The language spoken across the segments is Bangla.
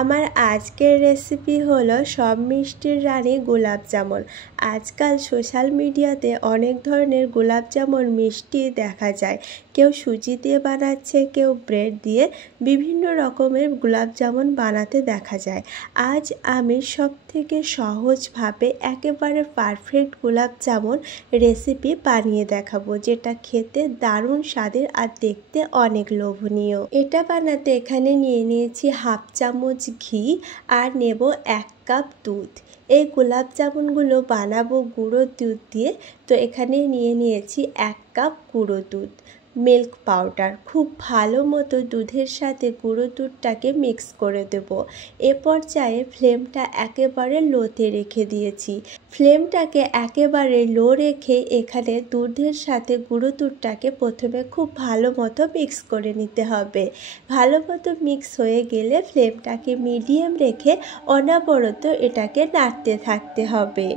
আমার আজকের রেসিপি হলো সব মিষ্টির রানী গোলাপ জামুন। আজকাল সোশ্যাল মিডিয়াতে অনেক ধরনের গোলাপ জামুন মিষ্টি দেখা যায়। কেউ সুজি দিয়ে বানাচ্ছে, কেউ ব্রেড দিয়ে বিভিন্ন রকমের গোলাপ জামুন বানাতে দেখা যায়। আজ আমি সবথেকে সহজভাবে একেবারে পারফেক্ট গোলাপ জামুন রেসিপি বানিয়ে দেখাবো, যেটা খেতে দারুণ স্বাদের আর দেখতে অনেক লোভনীয়। এটা বানাতে এখানে নিয়ে নিয়েছি হাফ চামচ ঘি আর নেব 1 কাপ দুধ। এই গোলাপ জামুনগুলো বানাবো গুঁড়ো দুধ দিয়ে, তো এখানে নিয়ে নিয়েছি 1 কাপ গুঁড়ো দুধ। মিল্ক পাউডার খুব ভালো মতো দুধের সাথে গুঁড়ো দুধটাকে মিক্স করে দেব। এ পর্যায়ে ফ্লেমটা একেবারে লোতে রেখে দিয়েছি। ফ্লেমটাকে একেবারে লো রেখে এখানে দুধের সাথে গুঁড়ো দুধটাকে প্রথমে খুব ভালো মতো মিক্স করে নিতে হবে। ভালো মতো মিক্স হয়ে গেলে ফ্লেমটাকে মিডিয়াম রেখে অনবরত এটাকে নাড়তে থাকতে হবে।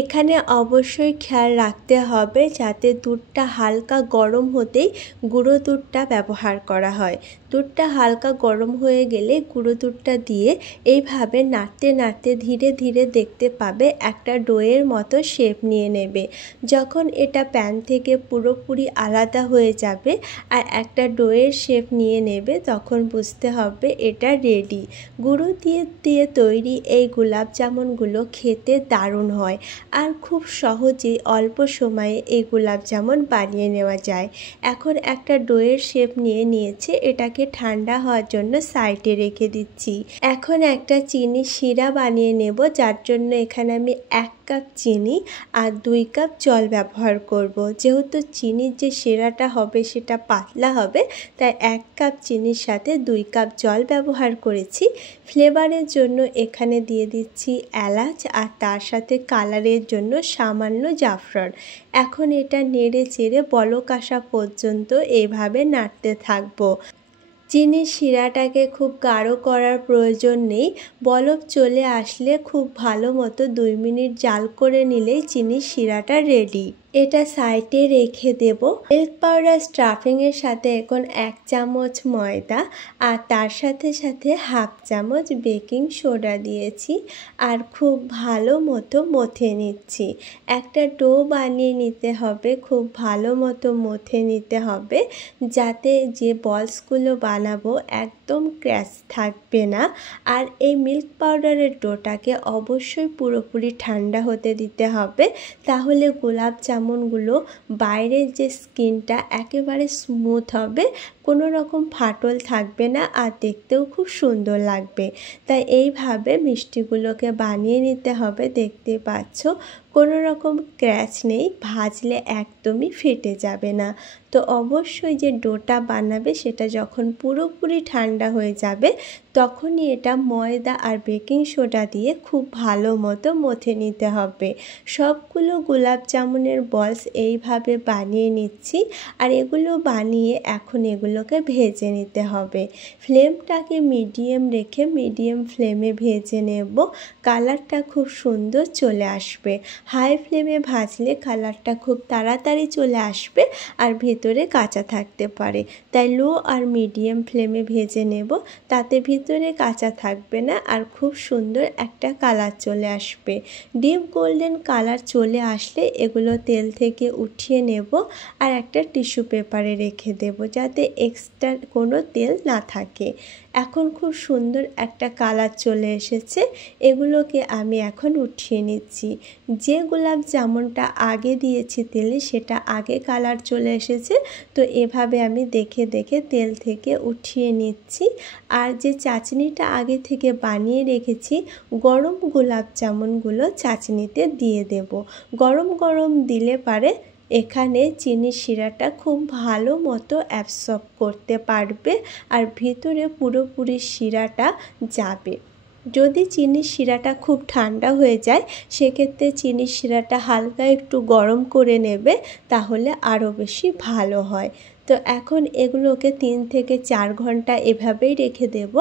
এখানে অবশ্যই খেয়াল রাখতে হবে যাতে দুধটা হালকা গরম হতেই গুঁড়ো দুধটা ব্যবহার করা হয়। দুধটা হালকা গরম হয়ে গেলে গুঁড়ো দুধটা দিয়ে এইভাবে নাড়তে নাড়তে ধীরে ধীরে দেখতে পাবে একটা ডোয়ের মতো শেপ নিয়ে নেবে। যখন এটা প্যান থেকে পুরোপুরি আলাদা হয়ে যাবে আর একটা ডোয়ের শেপ নিয়ে নেবে, তখন বুঝতে হবে এটা রেডি। গুঁড়ো দিয়ে তৈরি এই গোলাপ জামুনগুলো খেতে দারুণ হয় আর খুব সহজেই অল্প সময়ে এই গোলাপ জামুন বানিয়ে নেওয়া যায়। এখন একটা ডোয়ের শেপ নিয়ে নিয়েছে, এটাকে ঠান্ডা হওয়ার জন্য সাইডে রেখে দিচ্ছি। এখন একটা চিনি শিরা বানিয়ে নেব, যার জন্য এখানে আমি 1 কাপ চিনি আর 2 কাপ জল ব্যবহার করব। যেহেতু চিনির যে শিরাটা হবে সেটা পাতলা হবে, তাই 1 কাপ চিনির সাথে 2 কাপ জল ব্যবহার করেছি। ফ্লেভারের জন্য এখানে দিয়ে দিচ্ছি এলাচ আর তার সাথে কালারের জন্য সামান্য জাফরান। এখন এটা নেড়ে চেড়ে বলক আসা পর্যন্ত এইভাবে নাড়তে থাকবো। চিনির শিরাটাকে খুব গাঢ় করার প্রয়োজন নেই। বলক চলে আসলে খুব ভালো মতো 2 মিনিট জাল করে নিলেই চিনির শিরাটা রেডি। এটা সাইডে রেখে দেব। মিল্ক পাউডার স্টাফিংয়ের সাথে এখন 1 চামচ ময়দা আর তার সাথে সাথে হাফ চামচ বেকিং সোডা দিয়েছি আর খুব ভালো মতো মথে নিচ্ছি। একটা ডো বানিয়ে নিতে হবে, খুব ভালো মতো মথে নিতে হবে যাতে যে বলসগুলো বানাবো একদম ক্র্যাশ থাকবে না। আর এই মিল্ক পাউডারের ডোটাকে অবশ্যই পুরোপুরি ঠান্ডা হতে দিতে হবে, তাহলে গোলাপ জামুনগুলো বাইরের যে স্কিনটা একেবারে স্মুথ হবে, কোনো রকম ফাটল থাকবে না আর দেখতেও খুব সুন্দর লাগবে। তাই এইভাবে মিষ্টিগুলোকে বানিয়ে নিতে হবে। দেখতে পাচ্ছ কোনো রকম ক্র্যাচ নেই, ভাজলে একদমই ফেটে যাবে না। তো অবশ্যই যে ডোটা বানাবে সেটা যখন পুরোপুরি ঠান্ডা হয়ে যাবে, তখনই এটা ময়দা আর বেকিং সোডা দিয়ে খুব ভালো মতো মথে নিতে হবে। সবগুলো গোলাপ জামুনের বলস এইভাবে বানিয়ে নিচ্ছি আর এগুলো বানিয়ে এখন এগুলোকে ভেজে নিতে হবে। ফ্লেমটাকে মিডিয়াম রেখে মিডিয়াম ফ্লেমে ভেজে নেব। কালারটা খুব সুন্দর চলে আসবে। হাই ফ্লেমে ভাজলে কালারটা খুব তাড়াতাড়ি চলে আসবে আর ভেতরে কাঁচা থাকতে পারে, তাই লো আর মিডিয়াম ফ্লেমে ভেজে নেব। তাতে ভিতরে কাঁচা থাকবে না আর খুব সুন্দর একটা কালার চলে আসবে। ডিপ গোল্ডেন কালার চলে আসলে এগুলো তেল থেকে উঠিয়ে নেব আর একটা টিস্যু পেপারে রেখে দেব, যাতে এক্সট্রা কোনো তেল না থাকে। এখন খুব সুন্দর একটা কালার চলে এসেছে, এগুলোকে আমি এখন উঠিয়ে নিচ্ছি। যে গোলাপ জামুনটা আগে দিয়েছি তেলে সেটা আগে কালার চলে এসেছে, তো এভাবে আমি দেখে দেখে তেল থেকে উঠিয়ে নিচ্ছি। আর যে চাটনিটা আগে থেকে বানিয়ে রেখেছি, গরম গোলাপ জামুনগুলো চাটনিতে দিয়ে দেব। গরম গরম দিলে পারে এখানে চিনির শিরাটা খুব ভালো মতো অ্যাবসর্ব করতে পারবে আর ভিতরে পুরোপুরি শিরাটা যাবে। যদি চিনির শিরাটা খুব ঠান্ডা হয়ে যায়, সেক্ষেত্রে চিনির শিরাটা হালকা একটু গরম করে নেবে, তাহলে আরও বেশি ভালো হয়। তো এখন এগুলোকে 3 থেকে 4 ঘন্টা এভাবেই রেখে দেব।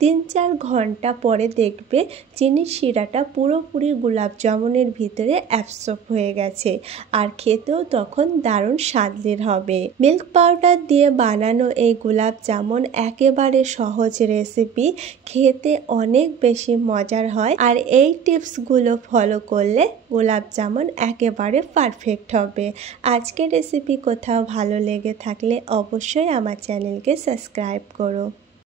3-4 ঘন্টা পরে দেখবে চিনির শিরাটা পুরোপুরি গোলাপ জামুনের ভিতরে অ্যাবসর্ব হয়ে গেছে আর খেতেও তখন দারুণ স্বাদের হবে। মিল্ক পাউডার দিয়ে বানানো এই গোলাপ জামুন একেবারে সহজ রেসিপি, খেতে অনেক বেশি মজার হয় আর এই টিপসগুলো ফলো করলে গোলাপ জামুন একেবারে পারফেক্ট হবে। আজকের রেসিপি কোথাও ভালো লেগে থাকলে অবশ্যই আমার চ্যানেলকে সাবস্ক্রাইব করো।